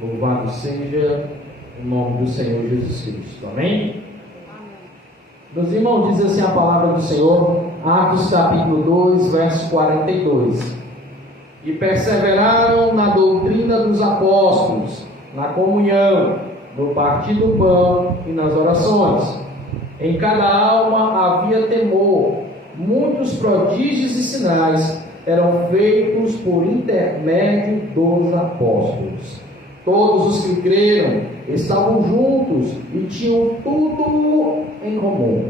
Louvado seja o nome do Senhor Jesus Cristo. Amém? Meus irmãos, diz assim a palavra do Senhor, Atos capítulo 2, verso 42. E perseveraram na doutrina dos apóstolos, na comunhão, no partir do pão e nas orações. Em cada alma havia temor. Muitos prodígios e sinais eram feitos por intermédio dos apóstolos. Todos os que creram estavam juntos e tinham tudo em comum.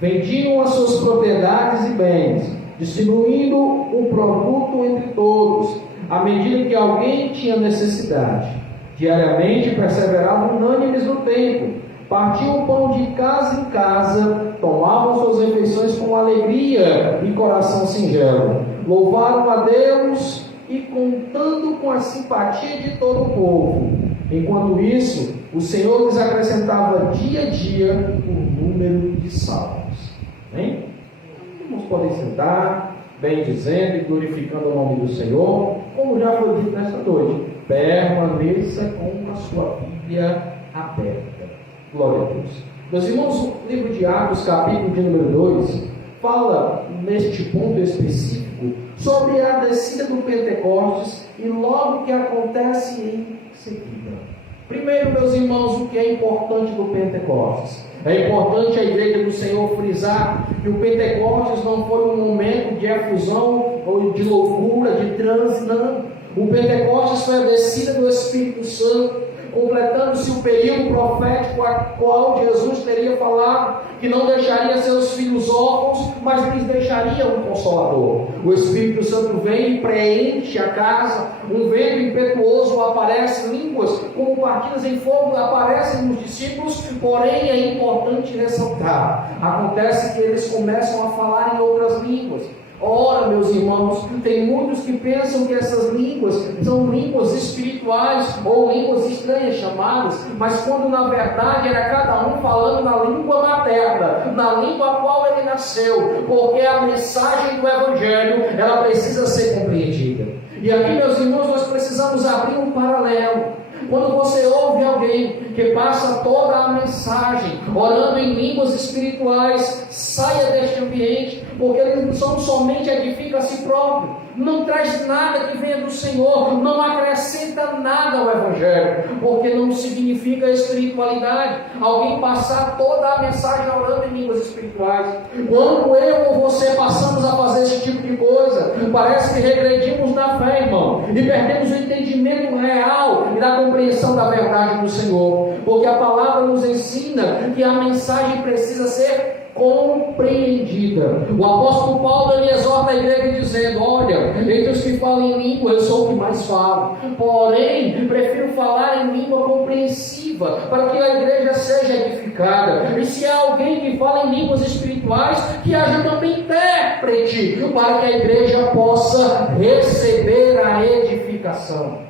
Vendiam as suas propriedades e bens, distribuindo o produto entre todos, à medida que alguém tinha necessidade. Diariamente perseveravam unânimes no templo, partiam o pão de casa em casa, tomavam suas refeições com alegria e coração singelo. Louvaram a Deus e contando com a simpatia de todo o povo. Enquanto isso, o Senhor lhes acrescentava dia a dia o número de salvos. Amém? Irmãos, podem sentar, bendizendo e glorificando o nome do Senhor, como já foi dito nesta noite. Permaneça com a sua Bíblia aberta. Glória a Deus. Meus irmãos, o livro de Atos, capítulo de número 2, fala neste ponto específico sobre a descida do Pentecostes e logo o que acontece em seguida. Primeiro, meus irmãos, o que é importante do Pentecostes? É importante a igreja do Senhor frisar que o Pentecostes não foi um momento de efusão ou de loucura, de transe, não. O Pentecostes foi a descida do Espírito Santo, completando-se o período profético a qual Jesus teria falado que não deixaria seus filhos órfãos, mas lhes deixaria um Consolador. O Espírito Santo vem e preenche a casa, um vento impetuoso aparece, línguas como partidas em fogo aparecem nos discípulos, porém é importante ressaltar, acontece que eles começam a falar em outras línguas. Ora, meus irmãos, tem muitos que pensam que essas línguas são línguas espirituais ou línguas estranhas chamadas, mas quando na verdade era cada um falando na língua materna, na língua a qual ele nasceu, porque a mensagem do Evangelho, ela precisa ser compreendida. E aqui, meus irmãos, nós precisamos abrir um paralelo. Quando você ouve alguém que passa toda a mensagem orando em línguas espirituais, saia deste ambiente, porque ele não somente edifica a si próprio, não traz nada que venha do Senhor, não acrescenta nada ao Evangelho, porque não significa espiritualidade. Alguém passar toda a mensagem orando em línguas espirituais. Quando eu ou você passamos a fazer esse tipo de coisa, parece que regredimos na fé, irmão, e perdemos o entendimento real e da compreensão da verdade do Senhor, porque a palavra nos ensina que a mensagem precisa ser compreendida. O apóstolo Paulo, ele exorta a igreja dizendo: olha, entre os que falam em língua, eu sou o que mais falo, porém, prefiro falar em língua compreensiva, para que a igreja seja edificada. E se há alguém que fala em línguas espirituais, que haja também intérprete, para que a igreja possa receber a edificação.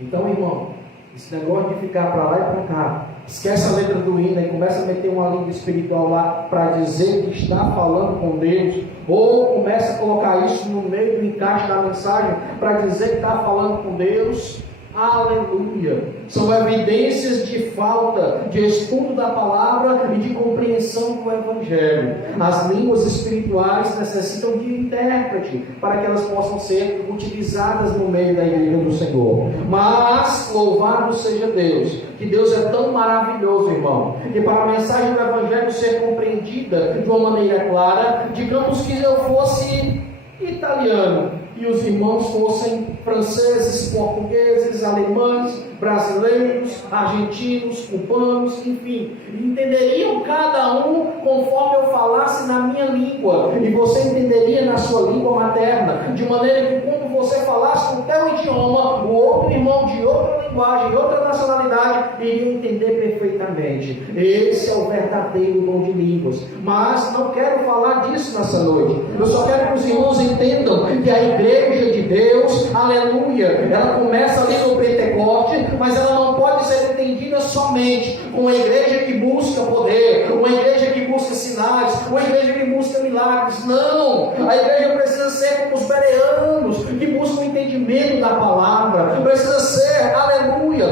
Então, irmão, esse negócio de ficar para lá e para cá, esquece a letra do hino e começa a meter uma língua espiritual lá para dizer que está falando com Deus, ou começa a colocar isso no meio do encaixe da mensagem para dizer que está falando com Deus. Aleluia! São evidências de falta de estudo da palavra e de compreensão do Evangelho. As línguas espirituais necessitam de intérprete para que elas possam ser utilizadas no meio da igreja do Senhor. Mas, louvado seja Deus, que Deus é tão maravilhoso, irmão, que para a mensagem do Evangelho ser compreendida de uma maneira clara, digamos que eu fosse italiano e os irmãos fossem franceses, portugueses, alemães, brasileiros, argentinos, cubanos, enfim, entenderiam cada um conforme eu falasse na minha língua, e você entenderia na sua língua materna, de maneira que quando você falasse o teu idioma, o outro irmão de outra linguagem, outra nacionalidade, iria entender perfeitamente. Esse é o verdadeiro dom de línguas. Mas não quero falar disso nessa noite. Eu só quero que os irmãos entendam que a igreja de Deus, aleluia, ela começa ali no Pentecoste, mas ela não pode ser entendida somente com uma igreja que busca poder, uma igreja que busca sinais, uma igreja que busca milagres. Não! A igreja precisa ser como os bereanos, que buscam o entendimento da palavra. Precisa ser, aleluia,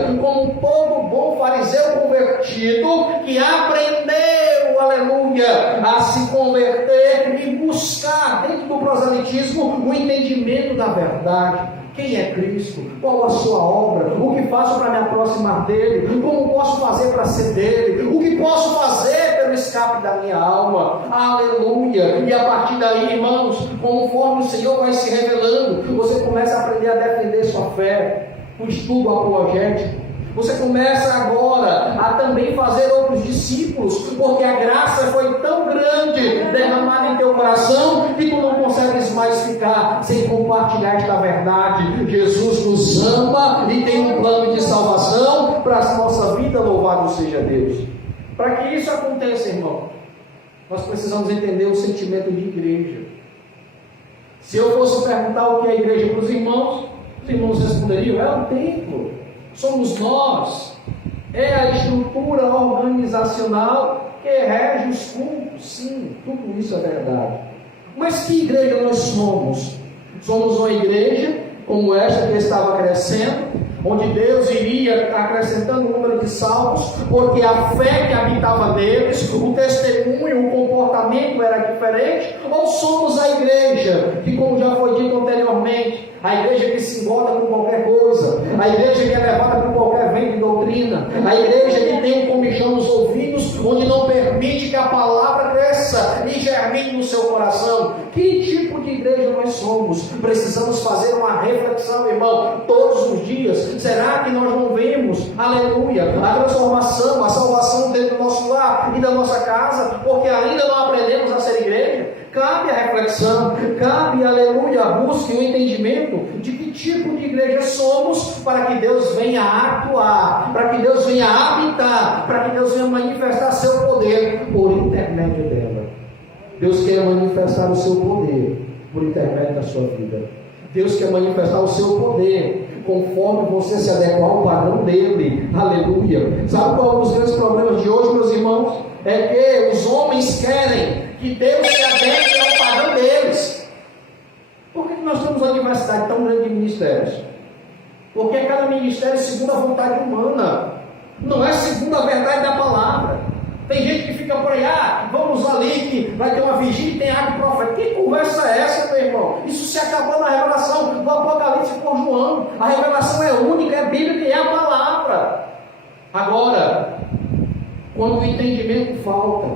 sentido que aprendeu, aleluia, a se converter e buscar dentro do proselitismo o entendimento da verdade. Quem é Cristo? Qual a sua obra? O que faço para me aproximar dele? Como posso fazer para ser dele? O que posso fazer pelo escape da minha alma? Aleluia! E a partir daí, irmãos, conforme o Senhor vai se revelando, você começa a aprender a defender sua fé, o estudo apologético. Você começa agora a também fazer outros discípulos, porque a graça foi tão grande derramada em teu coração que tu não consegues mais ficar sem compartilhar esta verdade. Jesus nos ama e tem um plano de salvação para a nossa vida, louvado seja Deus. Para que isso aconteça, irmão, nós precisamos entender o sentimento de igreja. Se eu fosse perguntar o que é a igreja para os irmãos responderiam: é o templo. Somos nós, é a estrutura organizacional que rege os cultos. Sim, tudo isso é verdade. Mas que igreja nós somos? Somos uma igreja como esta que estava crescendo, onde Deus iria acrescentando o número de salvos, porque a fé que habitava neles, o testemunho, o comportamento era diferente? Ou somos a igreja que, como já foi dito anteriormente, a igreja que se engorda com qualquer coisa, a igreja que é levada por qualquer vento de doutrina, a igreja que tem um comichão nos ouvidos, onde não permite que a palavra cresça e germine no seu coração? Que tipo de igreja nós somos? Precisamos fazer uma reflexão, irmão, todos os dias. Será que nós não vemos, aleluia, a transformação, a salvação dentro do nosso lar e da nossa casa, porque ainda não aprendemos a ser igreja? Cabe a reflexão, cabe, aleluia, a busca e o entendimento de que tipo de igreja somos, para que Deus venha atuar, para que Deus venha habitar, para que Deus venha manifestar seu poder por intermédio dela. Deus quer manifestar o seu poder por intermédio da sua vida. Deus quer manifestar o seu poder conforme você se adequar ao padrão dele. Aleluia. Sabe qual é um dos grandes problemas de hoje, meus irmãos? É que os homens querem que Deus se adeque ao padrão deles. Por que nós temos uma diversidade tão grande de ministérios? Porque cada ministério é segundo a vontade humana, não é segundo a verdade da palavra. Tem gente que fica por aí: vamos ali que vai ter uma vigília e tem ato profético. Que conversa é essa, meu irmão? Isso se acabou na revelação do Apocalipse por João. A revelação é única, é bíblica e é a palavra. Agora, quando o entendimento falta,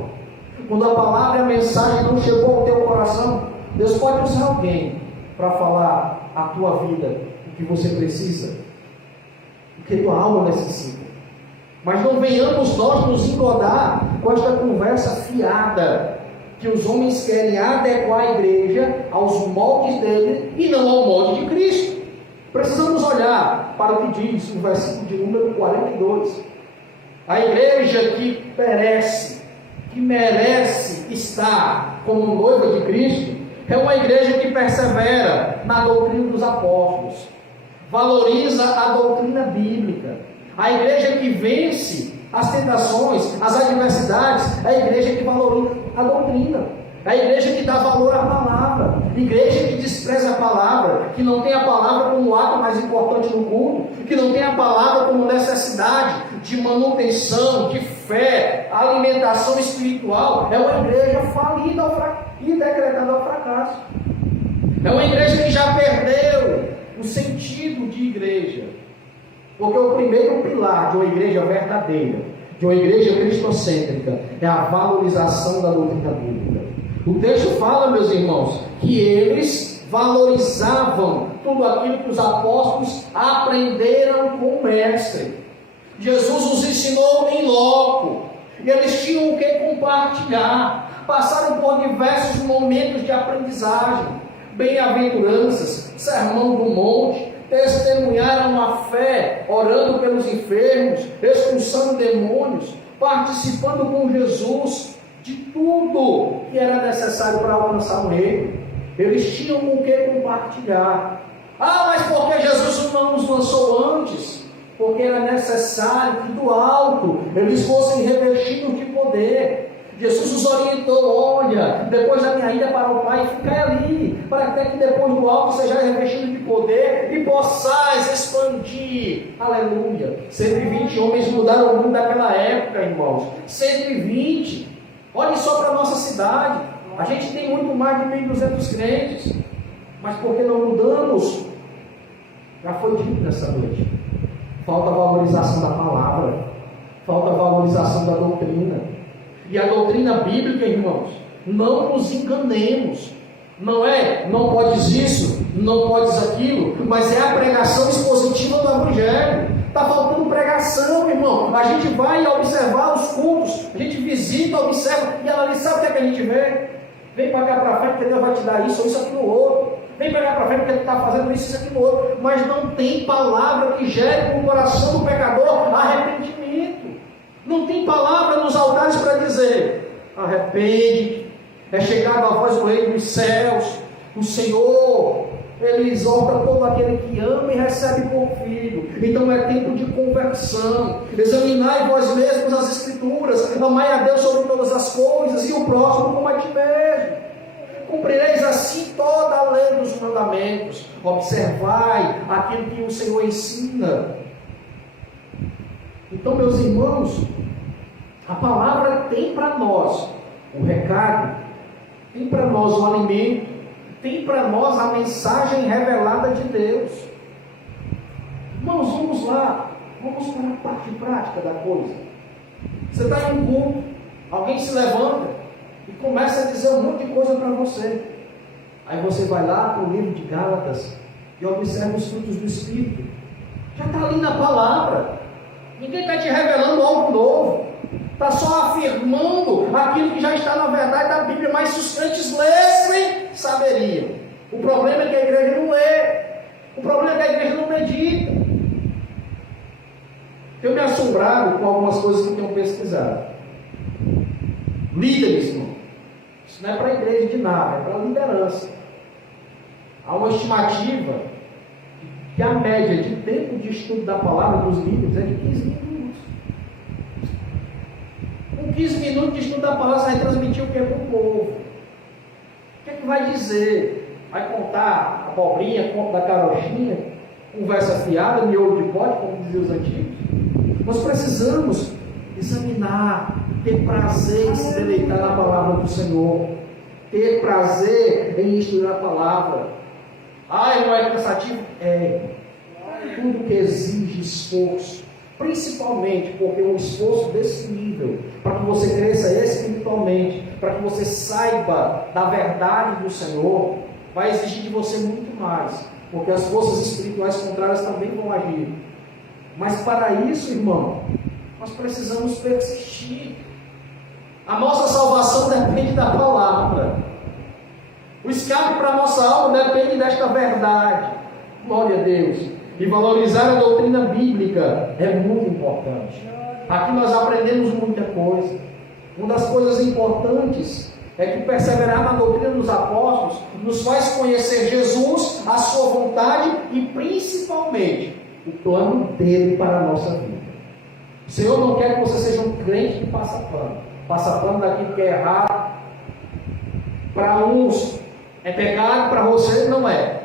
quando a palavra e a mensagem não chegou ao teu coração, Deus pode usar alguém para falar a tua vida, o que você precisa, o que tua alma necessita. Mas não venhamos nós nos engodar com esta conversa fiada, que os homens querem adequar a igreja aos moldes dele e não ao molde de Cristo. Precisamos olhar para o que diz o versículo de número 42. A igreja que merece estar como noiva de Cristo, é uma igreja que persevera na doutrina dos apóstolos, valoriza a doutrina bíblica. A igreja que vence as tentações, as adversidades, é a igreja que valoriza a doutrina, é a igreja que dá valor à palavra, igreja que despreza a palavra, que não tem a palavra como o ato mais importante no culto, que não tem a palavra como necessidade de manutenção, de fé, alimentação espiritual. É uma igreja falida e decretada ao fracasso. É uma igreja que já perdeu o sentido de igreja. Porque o primeiro pilar de uma igreja verdadeira, de uma igreja cristocêntrica, é a valorização da doutrina bíblica. O texto fala, meus irmãos, que eles valorizavam tudo aquilo que os apóstolos aprenderam com o mestre. Jesus os ensinou em loco, e eles tinham o que compartilhar. Passaram por diversos momentos de aprendizagem, bem-aventuranças, sermão do monte, testemunharam a fé, orando pelos enfermos, expulsando demônios, participando com Jesus de tudo que era necessário para alcançar o reino. Eles tinham com o que compartilhar. Mas por que Jesus não nos lançou antes? Porque era necessário que do alto eles fossem revestidos de poder. Jesus os orientou: olha, depois da minha ida para o Pai, ficai ali, para até que depois do alto sejais revestido de poder e possais expandir. Aleluia. 120 homens mudaram o mundo daquela época, irmãos. 120. Olhem só para a nossa cidade. A gente tem muito mais de 1.200 crentes. Mas porque não mudamos? Já foi dito nessa noite. Falta valorização da palavra. Falta valorização da doutrina. E a doutrina bíblica, irmãos, não nos enganemos. Não é, não podes isso, não podes aquilo, mas é a pregação expositiva do Evangelho. Está faltando pregação, irmão. A gente vai observar os cultos, a gente visita, observa e analisa. Sabe o que é que a gente vê? Vem para cá para frente que Deus vai te dar isso ou isso, aquilo, outro. Vem para cá para frente que Ele está fazendo isso, aquilo, outro. Mas não tem palavra que gere no coração do pecador arrependimento. Não tem palavra nos altares para dizer: arrepende. É chegada a voz do Rei dos céus. O Senhor, Ele exalta todo aquele que ama e recebe por filho. Então é tempo de conversão. Examinai vós mesmos as Escrituras. Amai a Deus sobre todas as coisas e o próximo como a ti mesmo. Cumprireis assim toda a lei dos mandamentos. Observai aquilo que o Senhor ensina. Então, meus irmãos, a palavra tem para nós o recado, tem para nós o alimento, tem para nós a mensagem revelada de Deus. Irmãos, vamos lá, vamos para a parte prática da coisa. Você está em um culto, alguém se levanta e começa a dizer um monte de coisa para você. Aí você vai lá para o livro de Gálatas e observa os frutos do Espírito. Já está ali na palavra. Ninguém está te revelando algo novo. Está só afirmando aquilo que já está na verdade da Bíblia. Mas se os crentes lessem, saberiam. O problema é que a igreja não lê. O problema é que a igreja não medita. Tenho me assombrado com algumas coisas que eu tenho pesquisado. Líderes, irmão. Isso não é para a igreja de nada, é para a liderança. Há uma estimativa que a média de tempo de estudo da palavra dos líderes é de 15 minutos. Com 15 minutos de estudo da palavra, você vai transmitir o que para o povo? O que é que vai dizer? Vai contar a abobrinha, conta da carochinha, conversa fiada, miolo de pote, como diziam os antigos? Nós precisamos examinar, ter prazer em se deleitar na palavra do Senhor, ter prazer em estudar a palavra. Não é cansativo? É. Tudo que exige esforço, principalmente porque um esforço desse nível, para que você cresça espiritualmente, para que você saiba da verdade do Senhor, vai exigir de você muito mais, porque as forças espirituais contrárias também vão agir. Mas para isso, irmão, nós precisamos persistir. A nossa salvação depende da palavra. O escape para a nossa alma depende desta verdade. Glória a Deus. E valorizar a doutrina bíblica é muito importante. Aqui nós aprendemos muita coisa. Uma das coisas importantes é que perseverar na doutrina dos apóstolos nos faz conhecer Jesus, a sua vontade e principalmente o plano dele para a nossa vida. O Senhor não quer que você seja um crente que passa pano. Passa pano daquilo que é errado. Para uns é pecado, para você não é.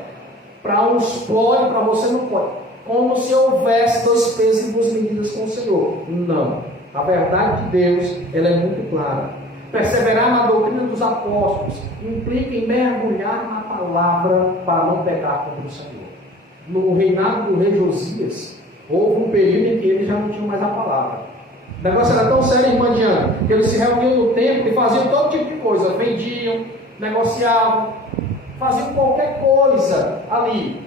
Para uns pode, para você não pode. Como se houvesse dois pesos e duas medidas com o Senhor. Não. A verdade de Deus, ela é muito clara. Perseverar na doutrina dos apóstolos implica em mergulhar na palavra para não pecar contra o Senhor. No reinado do rei Josias, houve um período em que eles já não tinham mais a palavra. O negócio era tão sério, irmã Diana, que eles se reuniam no templo e faziam todo tipo de coisa. Vendiam, negociavam, faziam qualquer coisa ali.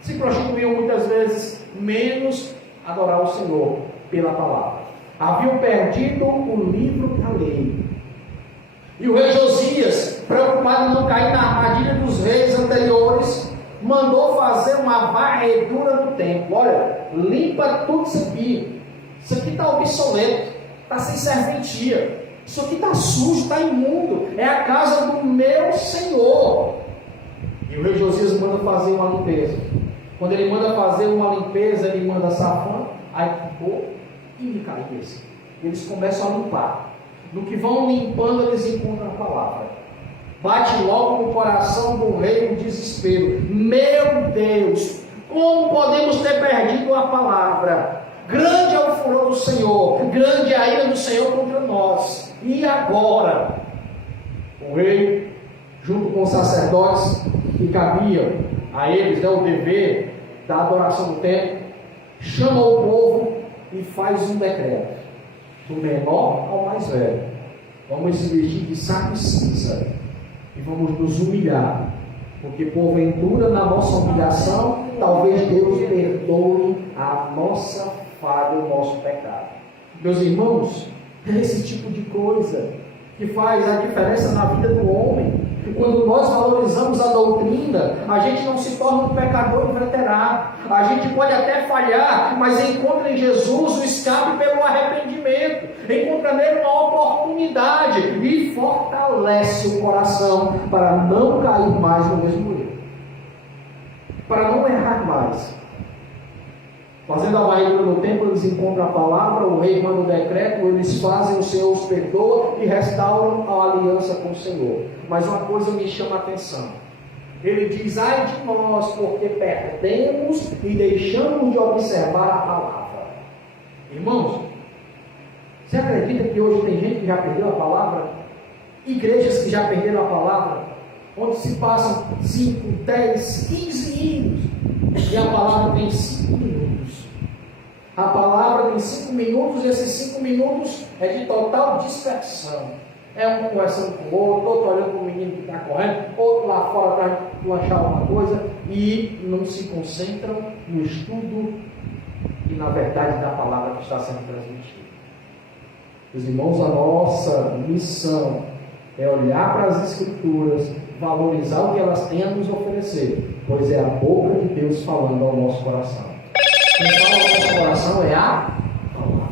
Se prostituíam muitas vezes, menos adorar o Senhor pela palavra. Haviam perdido o livro da lei. E o rei Josias, preocupado em não cair na armadilha dos reis anteriores, mandou fazer uma varredura no templo. Olha, limpa tudo isso aqui. Isso aqui está obsoleto, está sem serventia. Isso aqui está sujo, está imundo. É a casa do meu Senhor. E o rei Josias manda fazer uma limpeza. Quando ele manda fazer uma limpeza, ele manda Safã, Aicubô e Micaías. Eles começam a limpar. no que vão limpando, eles encontram a palavra. Bate logo no coração do rei o desespero. Meu Deus, como podemos ter perdido a palavra? Grande é o furor do Senhor, grande é a ira do Senhor contra nós. E agora? O rei, junto com os sacerdotes que cabia a eles, o dever da adoração do templo, chama o povo e faz um decreto, do menor ao mais velho. Vamos se vestir de saco e cinza e vamos nos humilhar, porque porventura na nossa humilhação talvez Deus perdoe a nossa falha, o nosso pecado. Meus irmãos, é esse tipo de coisa que faz a diferença na vida do homem. Quando nós valorizamos a doutrina, a gente não se torna um pecador inveterado. A gente pode até falhar, mas encontra em Jesus o escape pelo arrependimento. Encontra nele uma oportunidade e fortalece o coração para não cair mais no mesmo erro, para não errar mais. Fazendo a varredura no templo, eles encontram a palavra, o rei manda o decreto, eles fazem, o Senhor os perdoa e restauram a aliança com o Senhor. Mas uma coisa me chama a atenção. Ele diz: ai de nós, porque perdemos e deixamos de observar a palavra. Irmãos, você acredita que hoje tem gente que já perdeu a palavra? Igrejas que já perderam a palavra? Onde se passam 5, 10, 15 hinos e a palavra tem 5 minutos. A palavra tem 5 minutos e esses 5 minutos é de total dispersão. É um conversando com o outro olhando para o menino que está correndo, outro lá fora para lanchar alguma coisa e não se concentram no estudo e na verdade da palavra que está sendo transmitida. Meus irmãos, a nossa missão é olhar para as Escrituras, valorizar o que elas têm a nos oferecer, pois é a boca de Deus falando ao nosso coração. Quem fala ao nosso coração é a palavra.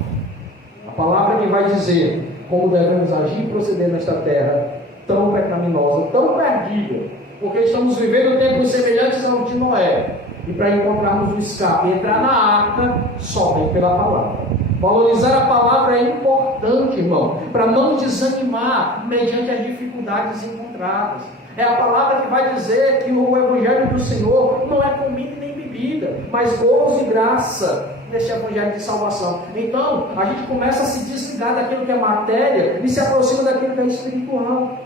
A palavra que vai dizer como devemos agir e proceder nesta terra tão pecaminosa, tão perdida, porque estamos vivendo tempos semelhantes ao de Noé, e para encontrarmos o escape e entrar na arca, somente pela palavra. Valorizar a palavra é importante, irmão, para não desanimar mediante as dificuldades encontradas. É a palavra que vai dizer que o Evangelho do Senhor não é comida nem bebida, mas gozo e graça neste Evangelho de salvação. Então, a gente começa a se desligar daquilo que é matéria e se aproxima daquilo que é espiritual.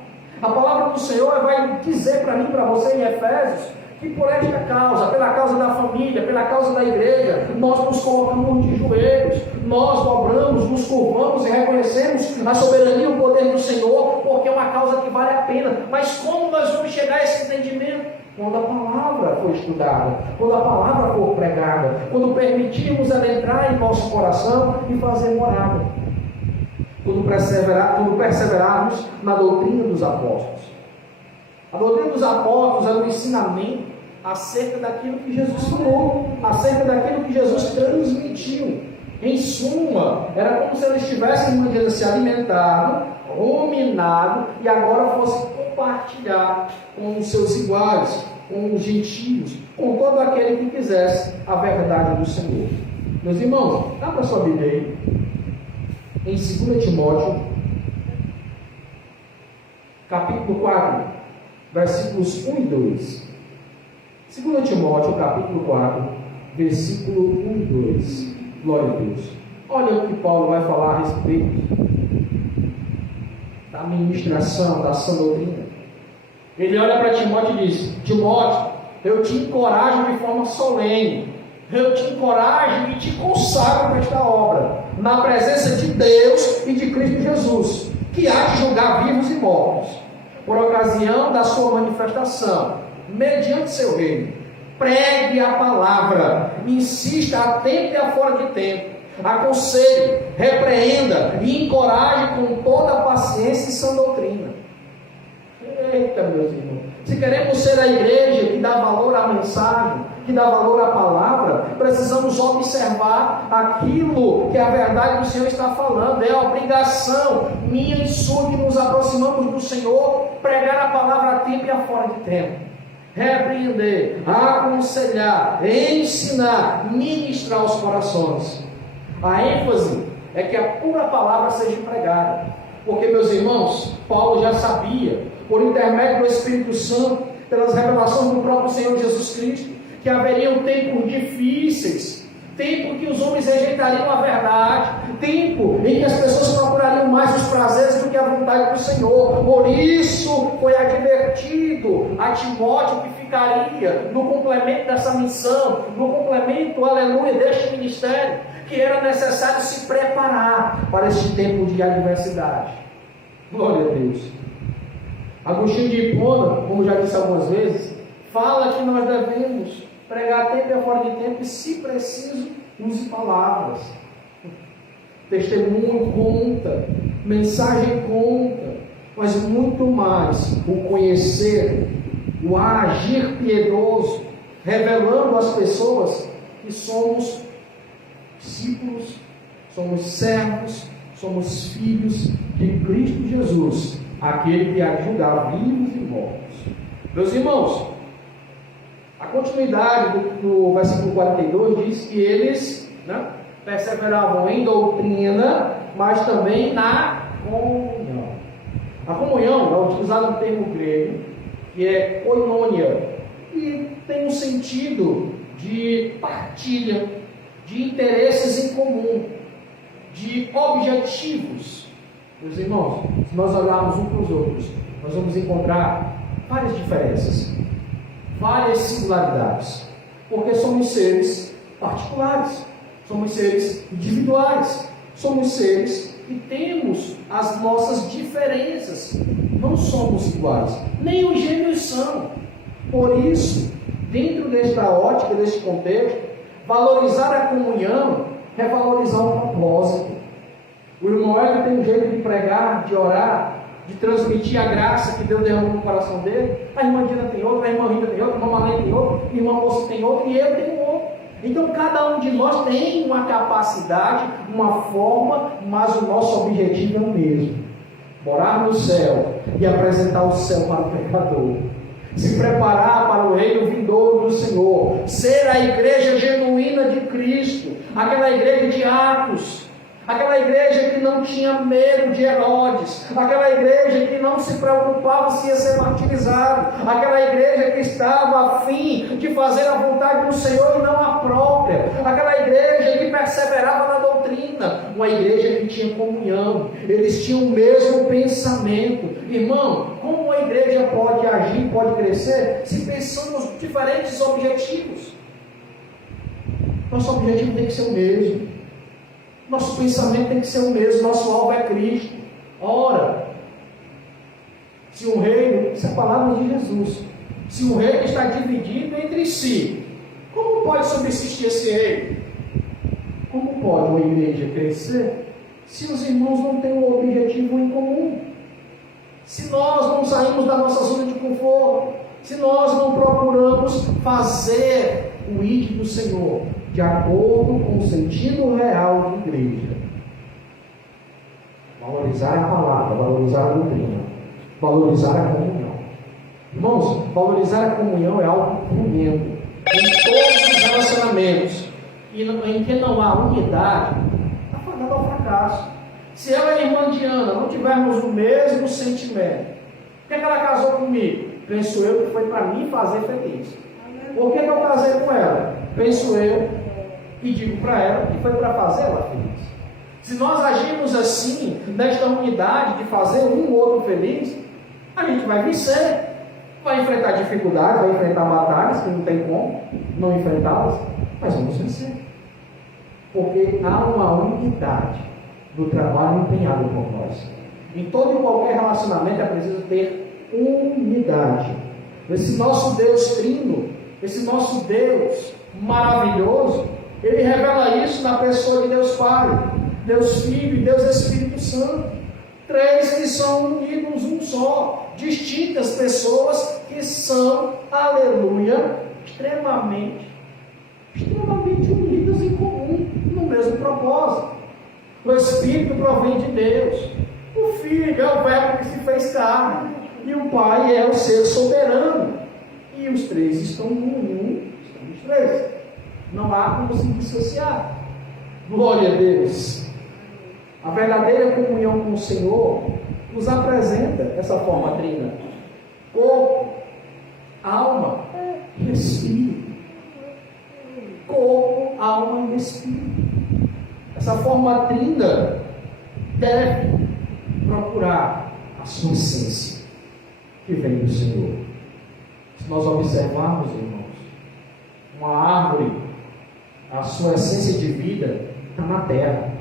A palavra do Senhor vai dizer para mim, para você em Efésios, que por esta causa, pela causa da família, pela causa da igreja, nós nos colocamos de joelhos, nós dobramos, nos curvamos e reconhecemos a soberania e o poder do Senhor, porque é uma causa que vale a pena. Mas como nós vamos chegar a esse entendimento? Quando a palavra for estudada, quando a palavra for pregada, quando permitirmos ela entrar em nosso coração e fazer morada, quando perseverarmos na doutrina dos apóstolos. A doutrina dos apóstolos é um ensinamento acerca daquilo que Jesus falou, acerca daquilo que Jesus transmitiu. Em suma, era como se eles estivessem se alimentado, ruminado e agora fosse compartilhar com os seus iguais, com os gentios, com todo aquele que quisesse a verdade do Senhor. Meus irmãos, abra sua Bíblia aí, em 2 Timóteo, capítulo 4, versículos 1 e 2. 2 Timóteo, capítulo 4, versículo 1 e 2. Glória a Deus. Olha o que Paulo vai falar a respeito da ministração, da sã doutrina. Ele olha para Timóteo e diz: Timóteo, eu te encorajo de forma solene, eu te encorajo e te consagro para esta obra, na presença de Deus e de Cristo Jesus, que há de julgar vivos e mortos, por ocasião da sua manifestação, mediante seu reino. Pregue a palavra, insista a tempo e a fora de tempo, aconselhe, repreenda e encoraje com toda a paciência e sã doutrina. Eita, meus irmãos, se queremos ser a igreja que dá valor à mensagem, que dá valor à palavra, precisamos observar aquilo que a verdade do Senhor está falando. É a obrigação minha e sua que nos aproximamos do Senhor, pregar a palavra a tempo e a fora de tempo, repreender, aconselhar, ensinar, ministrar aos corações. A ênfase é que a pura palavra seja pregada. Porque, meus irmãos, Paulo já sabia, por intermédio do Espírito Santo, pelas revelações do próprio Senhor Jesus Cristo, que haveriam tempos difíceis, tempo que os homens rejeitariam a verdade, tempo em que as pessoas procurariam mais os prazeres do que a vontade do Senhor. Por isso foi advertido a Timóteo que ficaria no complemento dessa missão, no complemento, aleluia, deste ministério, que era necessário se preparar para este tempo de adversidade. Glória a Deus. Agostinho de Hipona, como já disse algumas vezes, fala que nós devemos pregar tempo e fora de tempo, e se preciso, use palavras. Testemunho conta, mensagem conta, mas muito mais o conhecer, o agir piedoso, revelando às pessoas que somos discípulos, somos servos, somos filhos de Cristo Jesus, aquele que há de julgar vivos e mortos. Meus irmãos, a continuidade do versículo 42 diz que eles perseveravam em doutrina, mas também na comunhão. A comunhão é utilizado no termo grego, que é koinonia, e tem um sentido de partilha, de interesses em comum, de objetivos. Meus irmãos, se nós olharmos uns para os outros, nós vamos encontrar várias diferenças, várias singularidades, porque somos seres particulares, somos seres individuais, somos seres que temos as nossas diferenças, não somos iguais, nem os gêmeos são. Por isso, dentro desta ótica, deste contexto, valorizar a comunhão é valorizar o propósito. O irmão Hélio tem um jeito de pregar, de orar, de transmitir a graça que Deus derramou no coração dele. A irmã Dina tem outro, a irmã Rita tem outro, a irmã Malene tem outro, a irmã Moça tem outro, e eu tenho outro. Então cada um de nós tem uma capacidade, uma forma, mas o nosso objetivo é o mesmo: morar no céu e apresentar o céu para o pecador, se preparar para o reino vindouro do Senhor, ser a igreja genuína de Cristo, aquela igreja de Atos, aquela igreja que não tinha medo de Herodes, aquela igreja que não se preocupava se ia ser martirizado, aquela igreja que estava a fim de fazer a vontade do Senhor e não a própria, aquela igreja que perseverava na doutrina, uma igreja que tinha comunhão, eles tinham o mesmo pensamento. Irmão, como uma igreja pode agir, pode crescer, se pensamos diferentes objetivos? Nosso objetivo tem que ser o mesmo. Nosso pensamento tem que ser o mesmo, nosso alvo é Cristo. Ora, se um reino, isso é a palavra de Jesus, se um reino está dividido entre si, como pode subsistir esse reino? Como pode uma igreja crescer se os irmãos não têm um objetivo em comum? Se nós não saímos da nossa zona de conforto, se nós não procuramos fazer o ID do Senhor de acordo com o sentido real de igreja, valorizar a palavra, valorizar a doutrina, valorizar a comunhão. Irmãos, valorizar a comunhão é algo tremendo em todos os relacionamentos, e em que não há unidade, está fadado ao fracasso. Se eu e a irmã Diana não tivermos o mesmo sentimento, por que ela casou comigo? Penso eu que foi para me fazer feliz. Por que eu casei com ela? Penso eu e digo para ela que foi para fazer ela feliz. Se nós agirmos assim, nesta unidade de fazer um ou outro feliz, a gente vai vencer, vai enfrentar dificuldades, vai enfrentar batalhas que não tem como não enfrentá-las, mas vamos vencer, porque há uma unidade do trabalho empenhado por nós. Em todo e qualquer relacionamento é preciso ter unidade. Esse nosso Deus trino, esse nosso Deus maravilhoso, Ele revela isso na pessoa de Deus Pai, Deus Filho e Deus Espírito Santo. Três que são unidos um só, distintas pessoas que são, aleluia, extremamente unidas em comum, no mesmo propósito. O Espírito provém de Deus, o Filho é o Verbo que se fez carne, e o Pai é o ser soberano, e os três estão em um, estão os três. Não há como se dissociar. Glória a Deus. A verdadeira comunhão com o Senhor nos apresenta essa forma trina: corpo, alma e espírito. Corpo, alma e espírito. Essa forma trina deve procurar a sua essência, que vem do Senhor. Se nós observarmos, irmãos, uma árvore, a sua essência de vida está na terra.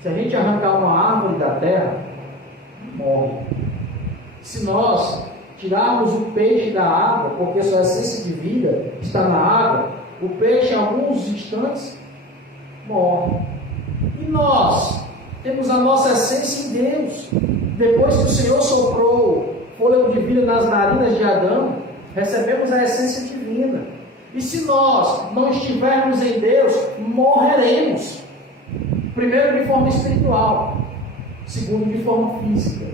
Se a gente arrancar uma árvore da terra, morre. Se nós tirarmos o peixe da água, porque sua essência de vida está na água, o peixe, em alguns instantes, morre. E nós temos a nossa essência em Deus. Depois que o Senhor soprou fôlego de vida nas narinas de Adão, recebemos a essência divina. E se nós não estivermos em Deus, morreremos. Primeiro, de forma espiritual. Segundo, de forma física.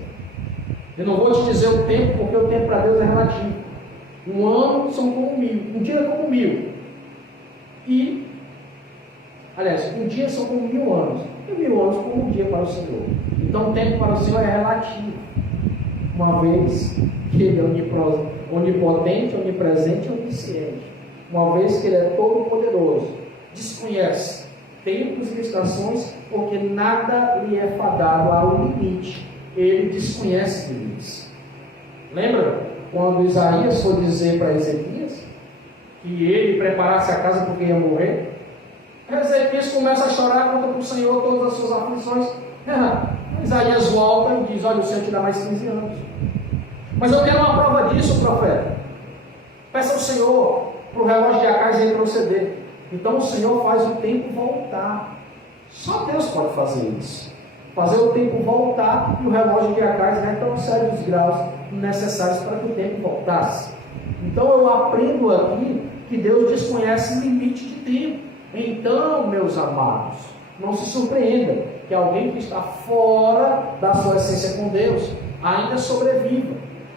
Eu não vou te dizer o tempo, porque o tempo para Deus é relativo. Um ano são como 1000, um dia é como 1000. Aliás, um dia são como 1000 anos. E 1000 anos como um dia para o Senhor. Então o tempo para o Senhor é relativo. Uma vez que Ele é onipotente, onipresente e onisciente. Uma vez que Ele é todo-poderoso. Desconhece tempos e estações, porque nada lhe é fadado ao limite. Ele desconhece limites. Lembra quando Isaías foi dizer para Ezequias que ele preparasse a casa porque ia morrer? Ezequias começa a chorar, conta para o Senhor todas as suas aflições. Isaías volta e diz: olha, o Senhor te dá mais 15 anos. Mas eu quero uma prova disso, profeta. Peça ao Senhor para o relógio de Acais retroceder. Então o Senhor faz o tempo voltar. Só Deus pode fazer isso. Fazer o tempo voltar e o relógio de Acais retrocede os graus necessários para que o tempo voltasse. Então eu aprendo aqui que Deus desconhece limite de tempo. Então, meus amados, não se surpreenda que alguém que está fora da sua essência com Deus ainda sobreviva.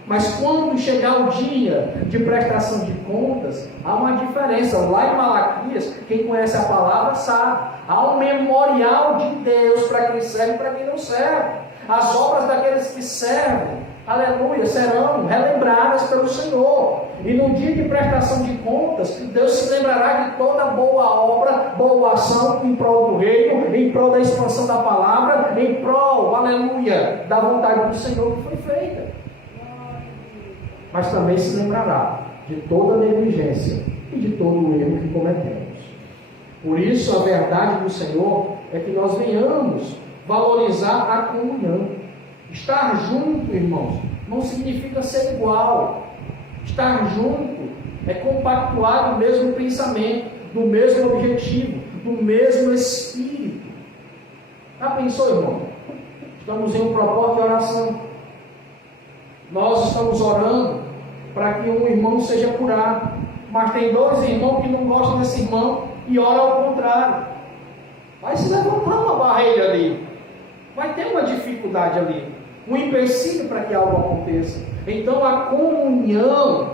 Mas quando chegar o dia de prestação de contas, há uma diferença. Lá em Malaquias, quem conhece a palavra sabe. Há um memorial de Deus para quem serve e para quem não serve. As obras daqueles que servem, aleluia, serão relembradas pelo Senhor. E no dia de prestação de contas, Deus se lembrará de toda boa obra, boa ação em prol do reino, em prol da expansão da palavra, em prol, aleluia, da vontade do Senhor que foi feita. Mas também se lembrará de toda negligência e de todo o erro que cometemos. Por isso, a verdade do Senhor é que nós venhamos valorizar a comunhão. Estar junto, irmãos, não significa ser igual. Estar junto é compactuar do mesmo pensamento, do mesmo objetivo, do mesmo espírito. Já pensou, irmão? Estamos em um propósito de oração. Nós estamos orando para que um irmão seja curado, mas tem 2 irmãos que não gostam desse irmão e oram ao contrário. Vai se levantar uma barreira ali, vai ter uma dificuldade ali, um empecilho para que algo aconteça. Então a comunhão,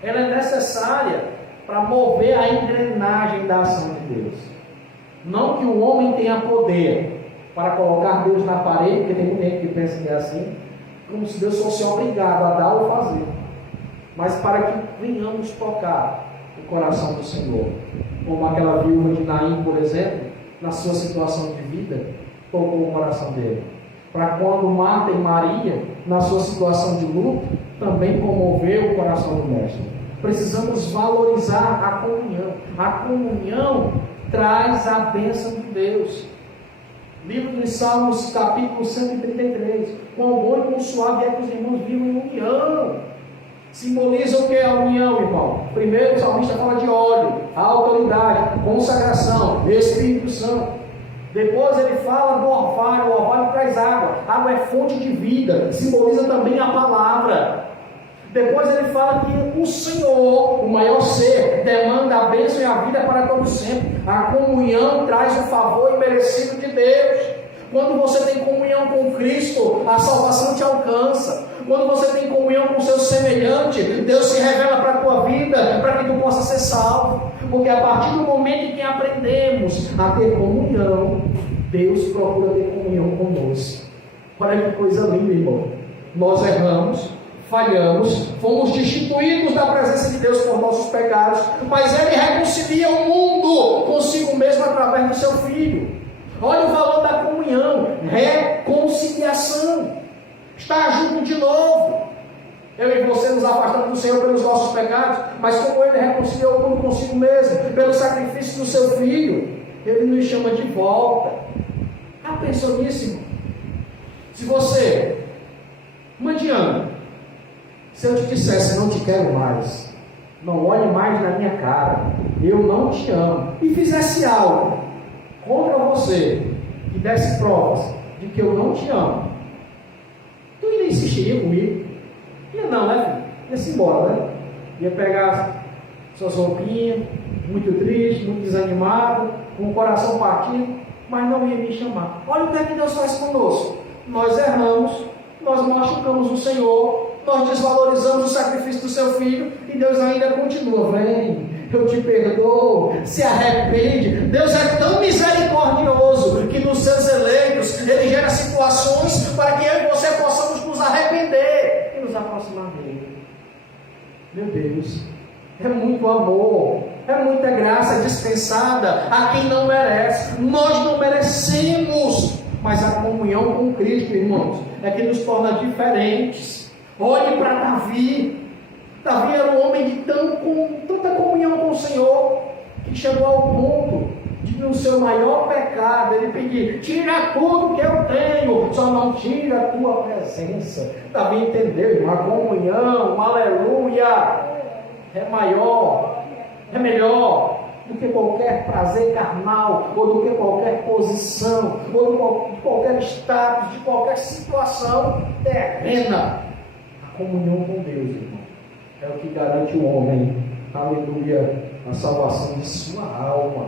ela é necessária para mover a engrenagem da ação de Deus. Não que o homem tenha poder para colocar Deus na parede, porque tem muita gente que pensa que é assim, como se Deus fosse obrigado a dar ou fazer, mas para que venhamos tocar o coração do Senhor, como aquela viúva de Naim, por exemplo, na sua situação de vida, tocou o coração dele, para quando Marta e Maria, na sua situação de luto, também comoveu o coração do Mestre. Precisamos valorizar a comunhão. A comunhão traz a bênção de Deus. Livro de Salmos, capítulo 133. Quão bom e quão suave é que os irmãos vivam em união. Simboliza o que é a união, irmão? Primeiro, o salmista fala de óleo, a autoridade, consagração, Espírito Santo. Depois ele fala do orvalho. O orvalho traz água. Água é fonte de vida. Simboliza também a palavra. Depois ele fala que o Senhor, o maior ser, demanda a bênção e a vida para todo sempre. A comunhão traz o favor imerecido de Deus. Quando você tem comunhão com Cristo, a salvação te alcança. Quando você tem comunhão com o seu semelhante, Deus se revela para a tua vida, para que tu possa ser salvo. Porque a partir do momento em que aprendemos a ter comunhão, Deus procura ter comunhão conosco. Olha que coisa linda, irmão. Nós erramos, falhamos, fomos destituídos da presença de Deus por nossos pecados, mas Ele reconcilia o mundo consigo mesmo através do seu Filho. Olha o valor da comunhão, reconciliação, estar junto de novo. Eu e você nos afastamos do Senhor pelos nossos pecados, mas como Ele reconciliou o mundo consigo mesmo, pelo sacrifício do seu Filho, Ele nos chama de volta. Ah, pensou nisso, irmão? Se você, Mandiano, se eu te dissesse não te quero mais, não olhe mais na minha cara, eu não te amo, e fizesse algo contra você, que desse provas de que eu não te amo, tu ainda insistiria comigo? Ia não, né, filho? Ia-se embora, né? Ia pegar suas roupinhas, muito triste, muito desanimado, com o coração partido, mas não ia me chamar. Olha o que é que Deus faz conosco. Nós erramos, nós machucamos o Senhor, nós desvalorizamos o sacrifício do seu Filho, e Deus ainda continua: vem, eu te perdoo, se arrepende. Deus é tão misericordioso que nos seus eleitos Ele gera situações para que eu e você possamos nos arrepender e nos aproximar dele. Meu Deus, é muito amor, é muita graça dispensada a quem não merece. Nós não merecemos, mas a comunhão com Cristo, irmãos, é que nos torna diferentes. Olhe para Davi. Davi era um homem com tanta comunhão com o Senhor, que chegou ao ponto de, no seu maior pecado, ele pedir: tira tudo que eu tenho, só não tira a tua presença. Davi entendeu, irmão, a comunhão, aleluia, é maior, é melhor do que qualquer prazer carnal, ou do que qualquer posição, ou de qualquer status, de qualquer situação terrena. A comunhão com Deus, irmão, é o que garante o homem, aleluia, a salvação de sua alma.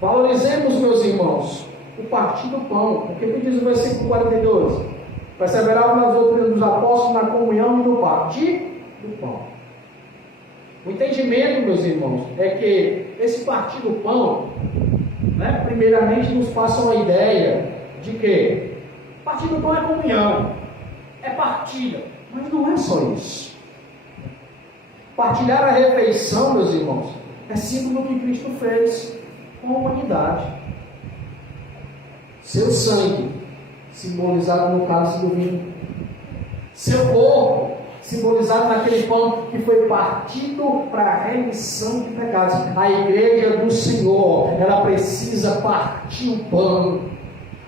Valorizemos, meus irmãos, o partir do pão. O que diz o versículo 42? Perseveravam nas doutrinas dos apóstolos, na comunhão e no partir do pão. O entendimento, meus irmãos, é que esse partir do pão, né, primeiramente nos passa uma ideia de que partir do pão é comunhão, é partilha, mas não é só isso. Partilhar a refeição, meus irmãos, é símbolo do que Cristo fez com a humanidade. Seu sangue, simbolizado no cálice do vinho. Seu corpo, simbolizado naquele pão que foi partido para a remissão de pecados. A igreja do Senhor, ela precisa partir o pão.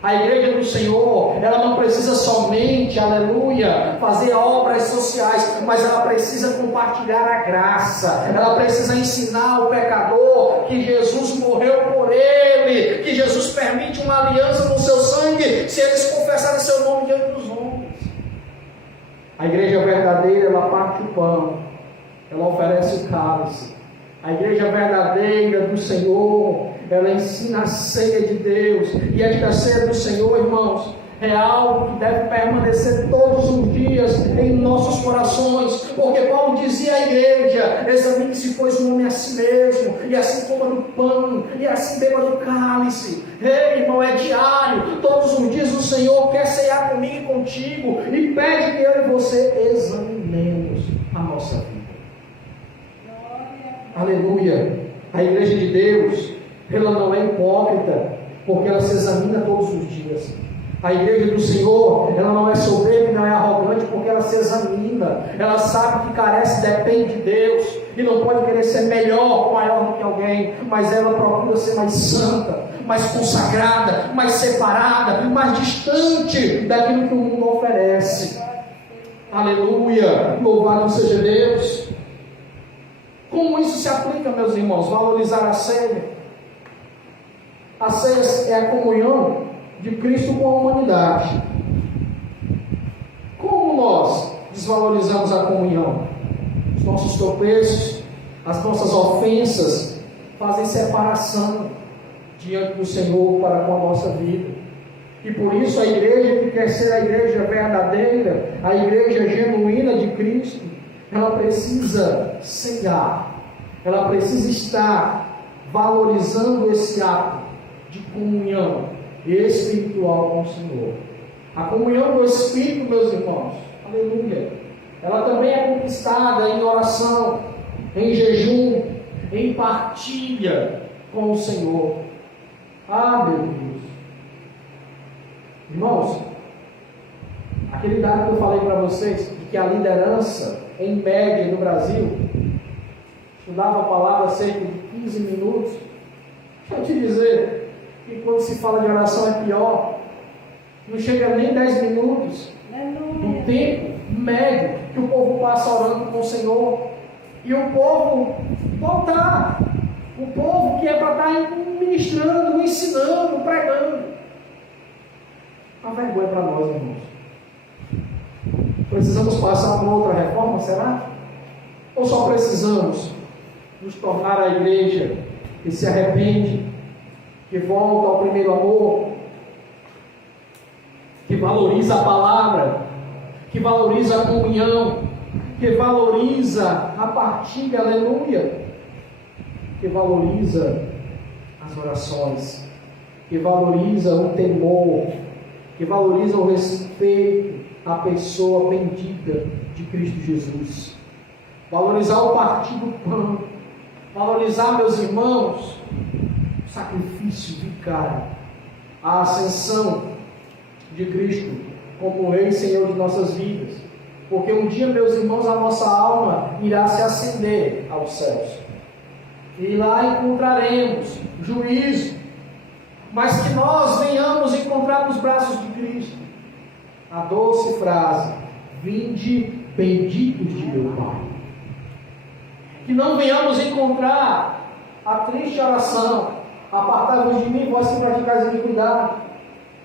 A igreja do Senhor, ela não precisa somente, aleluia, fazer obras sociais, mas ela precisa compartilhar a graça. Ela precisa ensinar ao pecador que Jesus morreu por ele, que Jesus permite uma aliança no seu sangue, se eles confessarem seu nome diante dos homens. A igreja verdadeira, ela parte o pão, ela oferece o cálice. A igreja verdadeira do Senhor, ela ensina a ceia de Deus. E esta ceia do Senhor, irmãos, é algo que deve permanecer todos os dias em nossos corações, porque Paulo dizia à igreja: examine-se, pois, o homem a si mesmo, e assim coma do pão, e assim beba do cálice. Ei, irmão, é diário, todos os dias o Senhor quer ceiar comigo e contigo, e pede que eu e você examinemos a nossa vida. Aleluia. A igreja de Deus, ela não é hipócrita, porque ela se examina todos os dias. A igreja do Senhor, ela não é soberba e não é arrogante, porque ela se examina. Ela sabe que carece, depende de Deus, e não pode querer ser melhor ou maior do que alguém, mas ela procura ser mais santa, mais consagrada, mais separada, mais distante daquilo que o mundo oferece. Aleluia. Louvado seja Deus. Como isso se aplica, meus irmãos? Valorizar a ceia. A ceia é a comunhão de Cristo com a humanidade. Como nós desvalorizamos a comunhão? Os nossos tropeços, as nossas ofensas fazem separação diante do Senhor para com a nossa vida. E por isso a igreja que quer ser a igreja verdadeira, a igreja genuína de Cristo, ela precisa ceiar, ela precisa estar valorizando esse ato de comunhão espiritual com o Senhor. A comunhão do Espírito, meus irmãos, aleluia, ela também é conquistada em oração, em jejum, em partilha com o Senhor. Ah, meu Deus! Irmãos, aquele dado que eu falei para vocês, de que a liderança, em média, no Brasil, estudava a palavra cerca de 15 minutos. Deixa eu te dizer que quando se fala de oração é pior. Não chega nem 10 minutos do tempo médio que o povo passa orando com o Senhor. E o povo voltar. O povo que é para estar ministrando, ensinando, pregando. Uma vergonha para nós, irmãos. Precisamos passar por outra reforma, será? Ou só precisamos nos tornar a igreja que se arrepende, que volta ao primeiro amor, que valoriza a palavra, que valoriza a comunhão, que valoriza a partilha, aleluia, que valoriza as orações, que valoriza o temor, que valoriza o respeito à pessoa bendita de Cristo Jesus. Valorizar o partir do pão, valorizar, meus irmãos, o sacrifício vicário, a ascensão de Cristo como Rei e Senhor de nossas vidas. Porque um dia, meus irmãos, a nossa alma irá se ascender aos céus. E lá encontraremos juízo. Mas que nós venhamos encontrar nos braços de Cristo a doce frase: vinde benditos de meu Pai. Que não venhamos encontrar a triste oração: apartai-vos de mim, vós que praticais iniquidade,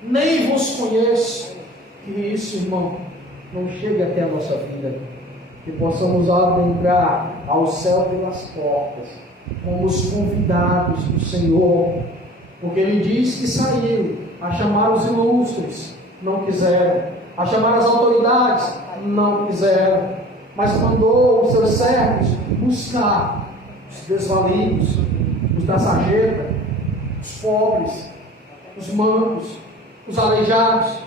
nem vos conheço. Que isso, irmão, não chegue até a nossa vida. Que possamos adentrar ao céu pelas portas, como os convidados do Senhor. Porque Ele diz que saiu a chamar os ilustres, não quiseram. A chamar as autoridades, não quiseram. Mas mandou os seus servos buscar os desvalidos, os da sarjeta, os pobres, os mancos, os aleijados,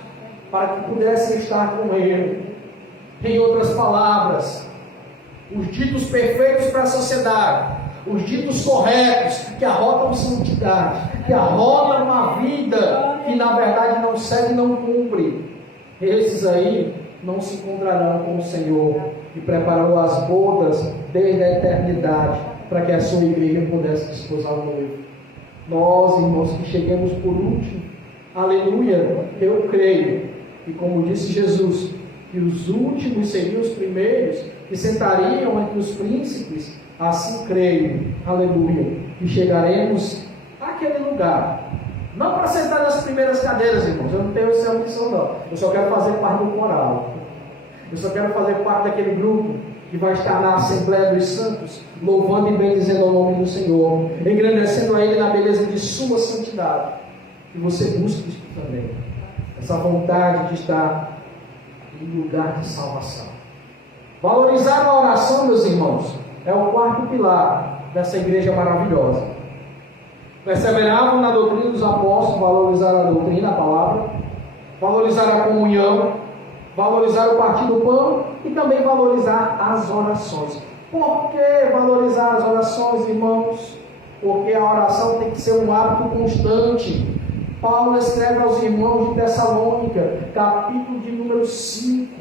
para que pudessem estar com Ele. Em outras palavras, os ditos perfeitos para a sociedade, os ditos corretos, que arrotam santidade, que arrotam uma vida que na verdade não segue e não cumpre. Esses aí não se encontrarão com o Senhor, que preparou as bodas desde a eternidade, para que a sua igreja pudesse desposar o noivo. Nós, irmãos, que chegamos por último, aleluia, eu creio, e como disse Jesus, que os últimos seriam os primeiros, que sentariam entre os príncipes. Assim creio, aleluia, que chegaremos àquele lugar. Não para sentar nas primeiras cadeiras, irmãos, eu não tenho essa ambição não. Eu só quero fazer parte do coral. Eu só quero fazer parte daquele grupo que vai estar na Assembleia dos Santos, louvando e bendizendo o nome do Senhor, engrandecendo a Ele na beleza de sua santidade. E você busque isso também, essa vontade de estar em lugar de salvação. Valorizar a oração, meus irmãos, é o quarto pilar dessa igreja maravilhosa. Perseveravam na doutrina dos apóstolos, valorizar a doutrina, a palavra, valorizar a comunhão, valorizar o partir do pão e também valorizar as orações. Por que valorizar as orações, irmãos? Porque a oração tem que ser um hábito constante. Paulo escreve aos irmãos de Tessalônica, capítulo de número 5,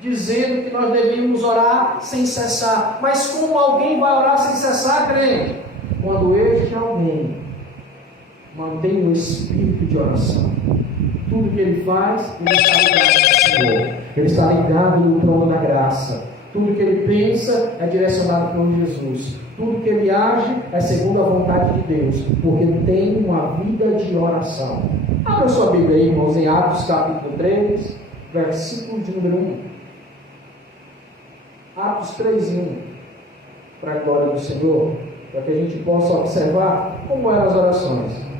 dizendo que nós devíamos orar sem cessar. Mas como alguém vai orar sem cessar, crente? Quando este alguém mantém o espírito de oração. Tudo que ele faz, ele está ligado ao Senhor. Ele está ligado no trono da graça. Tudo que ele pensa é direcionado por Jesus. Tudo que ele age é segundo a vontade de Deus, porque tem uma vida de oração. Abra sua Bíblia aí, irmãos, em Atos capítulo 3, versículo de número 1. Atos 3:1, para a glória do Senhor, para que a gente possa observar como eram as orações.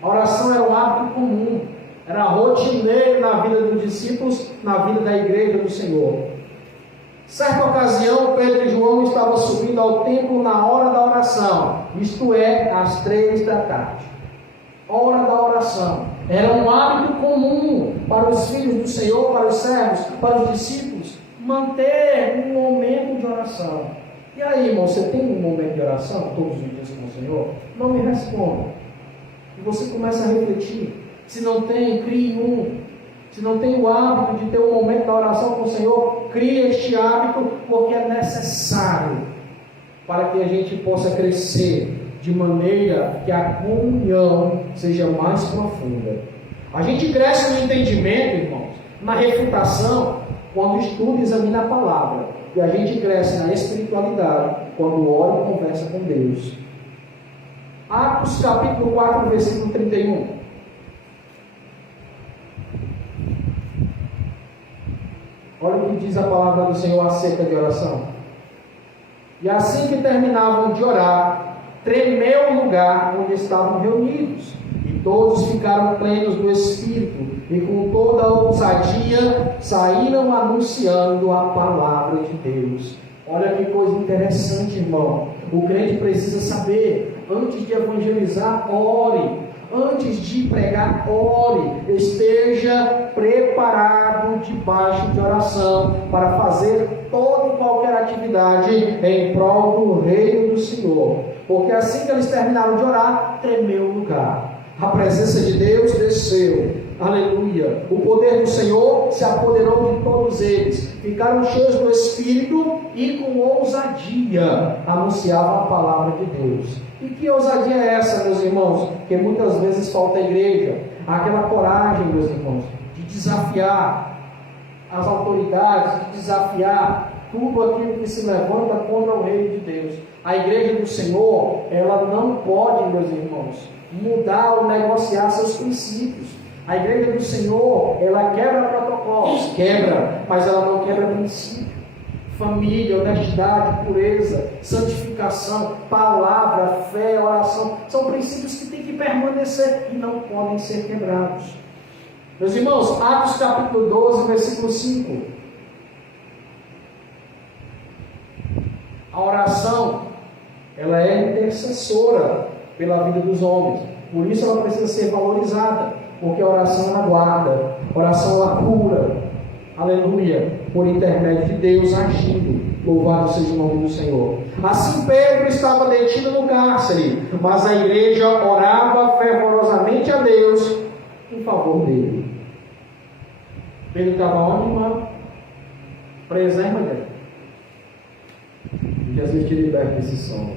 A oração era um hábito comum, era rotineiro na vida dos discípulos, na vida da igreja do Senhor. Certa ocasião, Pedro e João estavam subindo ao templo na hora da oração, isto é, às 3 da tarde. Hora da oração. Era um hábito comum para os filhos do Senhor, para os servos, para os discípulos, manter um momento de oração. E aí, irmão, você tem um momento de oração todos os dias com o Senhor? Não me responda. E você começa a refletir. Se não tem, crie um. Se não tem o hábito de ter um momento da oração com o Senhor, crie este hábito, porque é necessário para que a gente possa crescer de maneira que a comunhão seja mais profunda. A gente cresce no entendimento, irmãos, na refutação, quando estuda e examina a palavra. E a gente cresce na espiritualidade, quando ora e conversa com Deus. Atos capítulo 4, versículo 31. Olha o que diz a palavra do Senhor acerca de oração. E assim que terminavam de orar, tremeu o lugar onde estavam reunidos, e todos ficaram plenos do Espírito, e com toda a ousadia saíram anunciando a palavra de Deus. Olha que coisa interessante, irmão. O crente precisa saber, antes de evangelizar, ore. Antes de pregar, ore. Esteja preparado debaixo de oração para fazer toda e qualquer atividade em prol do reino do Senhor. Porque assim que eles terminaram de orar, tremeu o lugar. A presença de Deus desceu. Aleluia. O poder do Senhor se apoderou de todos eles. Ficaram cheios do Espírito e com ousadia anunciavam a palavra de Deus. E que ousadia é essa, meus irmãos? Que muitas vezes falta à igreja. Aquela coragem, meus irmãos, de desafiar as autoridades, de desafiar tudo aquilo que se levanta contra o reino de Deus. A igreja do Senhor, ela não pode, meus irmãos, mudar ou negociar seus princípios. A igreja do Senhor, ela quebra protocolos, quebra, mas ela não quebra princípio. Família, honestidade, pureza, santificação, palavra, fé, oração, são princípios que têm que permanecer e não podem ser quebrados. Meus irmãos, Atos capítulo 12, versículo 5. A oração, ela é intercessora pela vida dos homens. Por isso ela precisa ser valorizada, porque a oração ela guarda, a oração ela cura. Aleluia, por intermédio de Deus agindo. Louvado seja o nome do Senhor. Assim Pedro estava detido no cárcere, mas a igreja orava fervorosamente a Deus em favor dele. Pedro estava onde, irmão? Preso, hein, mulher? Jesus te liberta desse sono.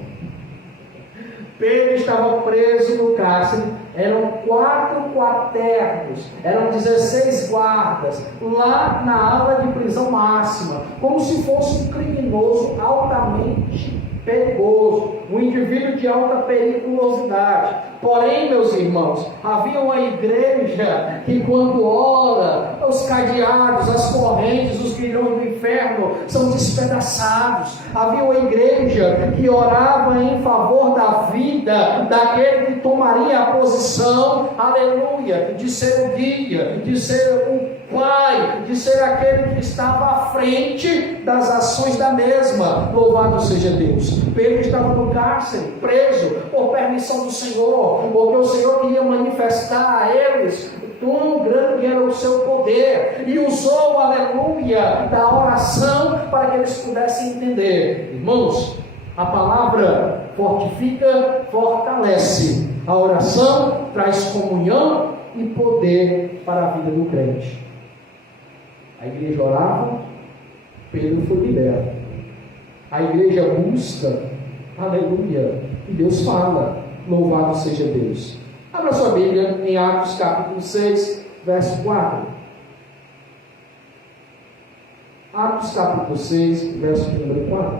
Pedro estava preso no cárcere. Eram 4 quaternos, eram 16 guardas, lá na ala de prisão máxima, como se fosse um criminoso altamente perigoso, um indivíduo de alta periculosidade. Porém, meus irmãos, havia uma igreja que quando ora, os cadeados, as correntes, os grilhões do inferno são despedaçados. Havia uma igreja que orava em favor da vida daquele que tomaria a posição, aleluia, de ser o guia, de ser o pai, de ser aquele que estava à frente das ações da mesma. Louvado seja Deus. Pedro estava no cárcere, preso, por permissão do Senhor, porque o Senhor queria manifestar a eles quão grande era o seu poder, e usou, aleluia, da oração para que eles pudessem entender. Irmãos, a palavra fortifica, fortalece. A oração traz comunhão e poder para a vida do crente. A igreja orava, Pedro foi liberto. A igreja busca, aleluia, e Deus fala. Louvado seja Deus. Abra sua Bíblia em Atos capítulo 6, verso 4. Atos capítulo 6, verso número 4.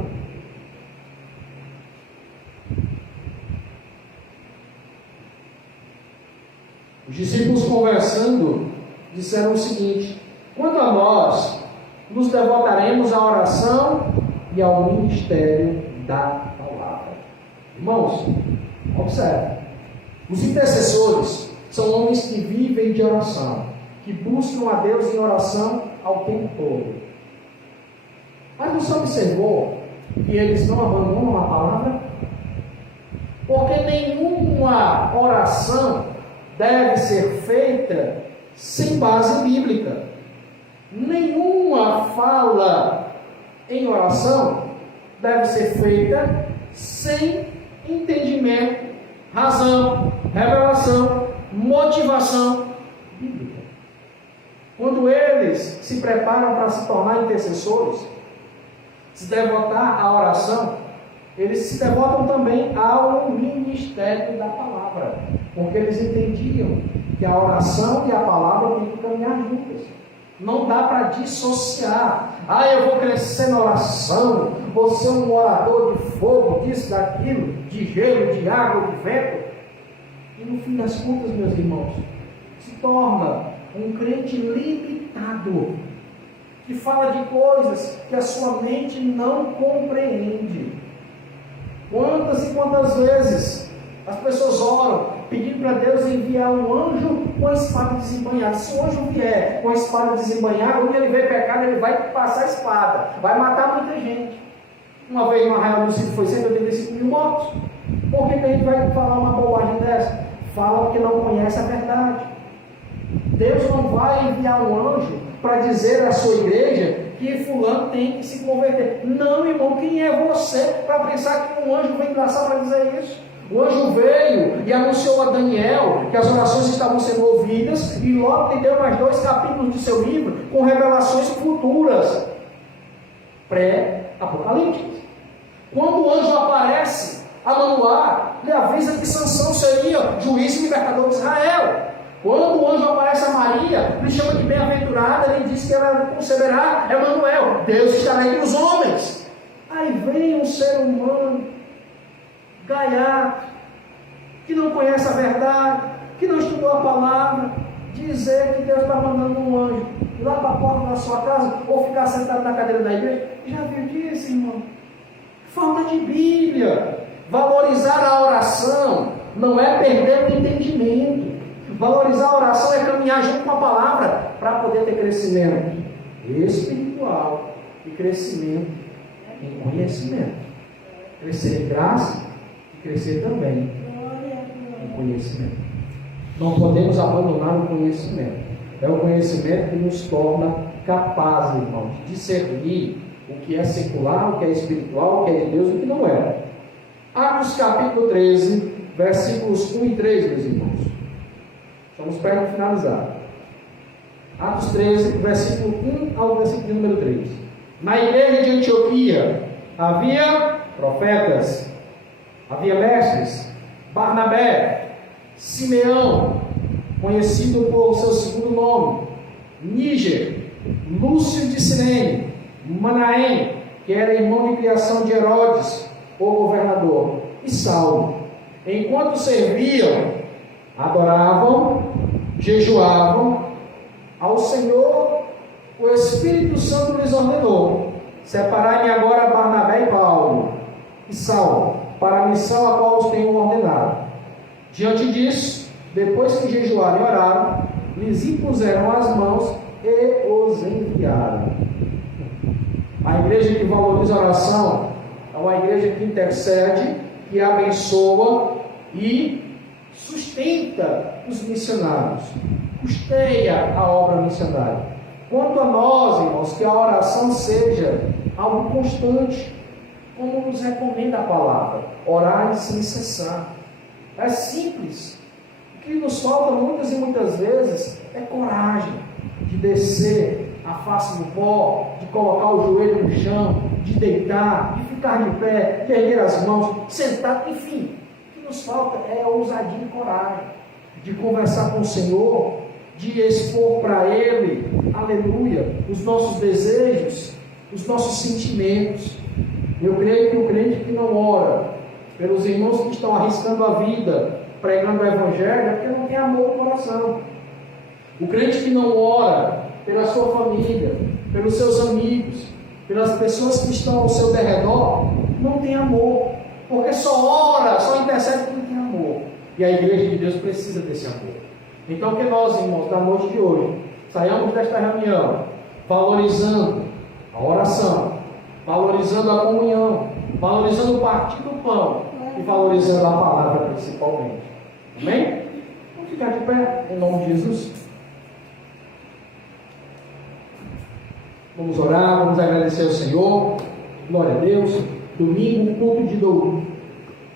Os discípulos conversando disseram o seguinte: quanto a nós, nos devotaremos à oração e ao ministério da palavra. Irmãos, observe. Os intercessores são homens que vivem de oração, que buscam a Deus em oração ao tempo todo. Mas você observou que eles não abandonam a palavra? Porque nenhuma oração deve ser feita sem base bíblica. Nenhuma fala em oração deve ser feita sem entendimento, razão, revelação, motivação bíblica. Quando eles se preparam para se tornar intercessores, se devotar à oração, eles se devotam também ao ministério da palavra, porque eles entendiam que a oração e a palavra têm que caminhar juntas. Não dá para dissociar. Eu vou crescer na oração, vou ser um orador de fogo, disso, daquilo, de gelo, de água, de vento. E no fim das contas, meus irmãos, se torna um crente limitado, que fala de coisas que a sua mente não compreende. Quantas e quantas vezes as pessoas oram pedindo para Deus enviar um anjo com a espada desembainhada. Se o anjo vier com a espada desembainhada, onde ele vê pecado, ele vai passar a espada, vai matar muita gente. Uma vez no Arraial do Cito foi 185 mil mortos. Por que a gente vai falar uma bobagem dessa? Fala porque não conhece a verdade. Deus não vai enviar um anjo para dizer à sua igreja que fulano tem que se converter. Não, irmão, quem é você para pensar que um anjo vem engraçar para dizer isso? O anjo veio e anunciou a Daniel que as orações estavam sendo ouvidas, e logo lhe deu mais 2 capítulos de seu livro com revelações futuras, pré-apocalípticas. Quando o anjo aparece a Manoá, lhe avisa que Sansão seria juiz e libertador de Israel. Quando o anjo aparece a Maria, lhe chama de bem-aventurada, ele diz que ela conceberá Emanuel, Deus estará entre os homens. Aí vem um ser humano gaiato, que não conhece a verdade, que não estudou a palavra, dizer que Deus está mandando um anjo ir lá para a porta da sua casa, ou ficar sentado na cadeira da igreja. Já viu disso, irmão? Falta de Bíblia. Valorizar a oração não é perder o entendimento. Valorizar a oração é caminhar junto com a palavra para poder ter crescimento espiritual e crescimento em conhecimento. Crescer em graça e crescer também em conhecimento. Não podemos abandonar o conhecimento. É o conhecimento que nos torna capazes, irmãos, de discernir o que é secular, o que é espiritual, o que é de Deus e o que não é. Atos capítulo 13, versículos 1 e 3, meus irmãos. Estamos perto de finalizar. Atos 13, versículo 1 ao versículo número 3. Na igreja de Antioquia havia profetas, havia mestres, Barnabé, Simeão, conhecido por seu segundo nome, Níger, Lúcio de Cirene, Manaém, que era irmão de criação de Herodes, o governador, e Saulo. Enquanto serviam, adoravam, jejuavam ao Senhor, o Espírito Santo lhes ordenou: separai-me agora Barnabé e Paulo e Saulo para a missão a qual os tenho ordenado. Diante disso, depois que jejuaram e oraram, lhes impuseram as mãos e os enviaram. A igreja que valoriza a oração é uma igreja que intercede, que abençoa e sustenta os missionários, custeia a obra missionária. Quanto a nós, irmãos, que a oração seja algo constante, como nos recomenda a palavra: orar sem cessar. É simples. O que nos falta muitas e muitas vezes é coragem de descer a face no pó, de colocar o joelho no chão, de deitar, de ficar de pé, de erguer as mãos, sentar, enfim. O que nos falta é ousadia e coragem de conversar com o Senhor, de expor para Ele, aleluia, os nossos desejos, os nossos sentimentos. Eu creio que o crente que não ora pelos irmãos que estão arriscando a vida pregando o Evangelho é porque não tem amor no coração. O crente que não ora pela sua família, pelos seus amigos, pelas pessoas que estão ao seu derredor, não tem amor, porque só ora, só intercede porque não tem amor. E a igreja de Deus precisa desse amor. Então que nós, irmãos, da noite de hoje, saiamos desta reunião valorizando a oração, valorizando a comunhão, valorizando o partir do pão e valorizando a palavra principalmente. Amém? Ficar de pé, em nome de Jesus. Vamos orar, vamos agradecer ao Senhor. Glória a Deus. Domingo,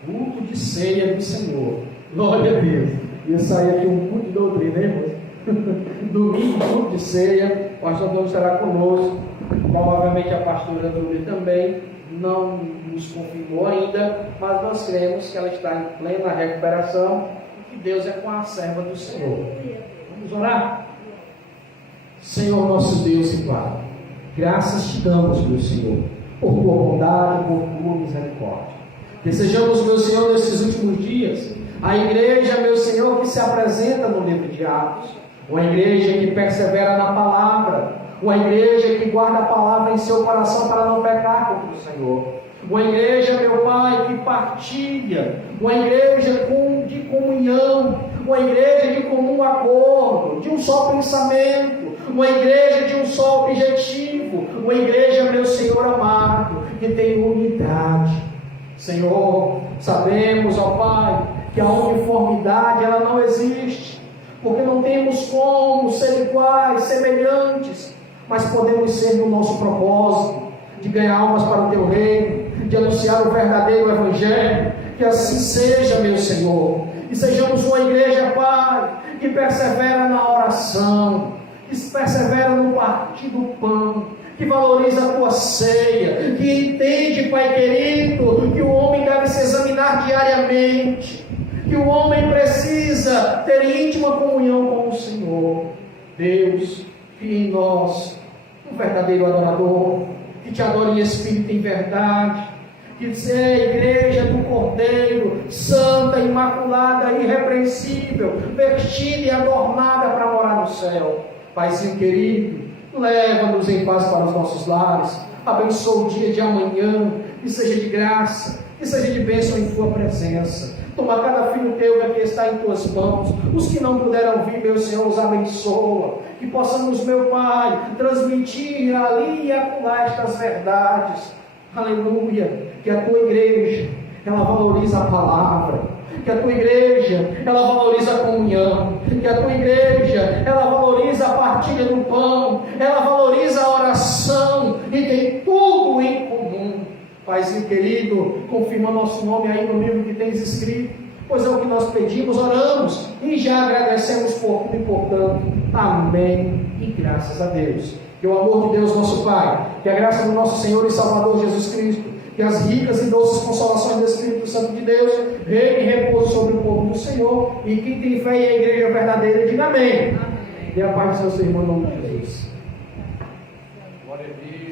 culto de ceia do Senhor. Glória a Deus. Ia sair aqui um culto de doutrina, né, irmãos? Domingo, culto de ceia. O pastor Antônio estará conosco. Provavelmente a pastora Dúvida também. Não nos confirmou ainda, mas nós cremos que ela está em plena recuperação e que Deus é com a serva do Senhor. Vamos orar? Senhor nosso Deus e Pai, graças te damos, meu Senhor, por tua bondade, por tua misericórdia. Desejamos, meu Senhor, nesses últimos dias, a igreja, meu Senhor, que se apresenta no livro de Atos, uma igreja que persevera na palavra, uma igreja que guarda a palavra em seu coração para não pecar contra o Senhor, uma igreja, meu Pai, que partilha, uma igreja de comunhão, uma igreja de comum acordo, de um só pensamento, uma igreja de um só objetivo, uma igreja, meu Senhor amado, que tem unidade. Senhor, sabemos, ó Pai, que a uniformidade ela não existe, porque não temos como ser iguais, semelhantes, mas podemos ser no nosso propósito, de ganhar almas para o Teu reino, de anunciar o verdadeiro Evangelho. Que assim seja, meu Senhor, e sejamos uma igreja, Pai, que persevera na oração, que persevera no partir do pão, que valoriza a Tua ceia, que entende, Pai querido, que o homem deve se examinar diariamente, que o homem precisa ter íntima comunhão com o Senhor. Deus, que em nós, um verdadeiro adorador, que te adore em espírito e em verdade, que seja a igreja do Cordeiro, santa, imaculada, irrepreensível, vestida e adornada para morar no céu. Paizinho querido, leva-nos em paz para os nossos lares, abençoa o dia de amanhã, que seja de graça, que seja de bênção em Tua presença. Toma cada filho Teu que aqui está em Tuas mãos, os que não puderam vir, meu Senhor, os abençoa, que possamos, meu Pai, transmitir ali e acolá estas verdades. Aleluia, que a Tua igreja, ela valoriza a palavra, que a Tua igreja, ela valoriza a comunhão, que a Tua igreja, ela valoriza a partilha do pão, ela valoriza a oração e tem tudo em comum. Paizinho querido, confirma nosso nome aí no livro que tens escrito, pois é o que nós pedimos, oramos e já agradecemos por tudo e portanto. Amém e graças a Deus. Que o amor de Deus nosso Pai, que a graça do nosso Senhor e Salvador Jesus Cristo, que as ricas e doces consolações do Espírito Santo de Deus reine e repouse sobre o povo do Senhor, e quem tem fé em a igreja verdadeira, diga amém. Dê a paz do seu irmão em nome de Jesus. Glória a Deus.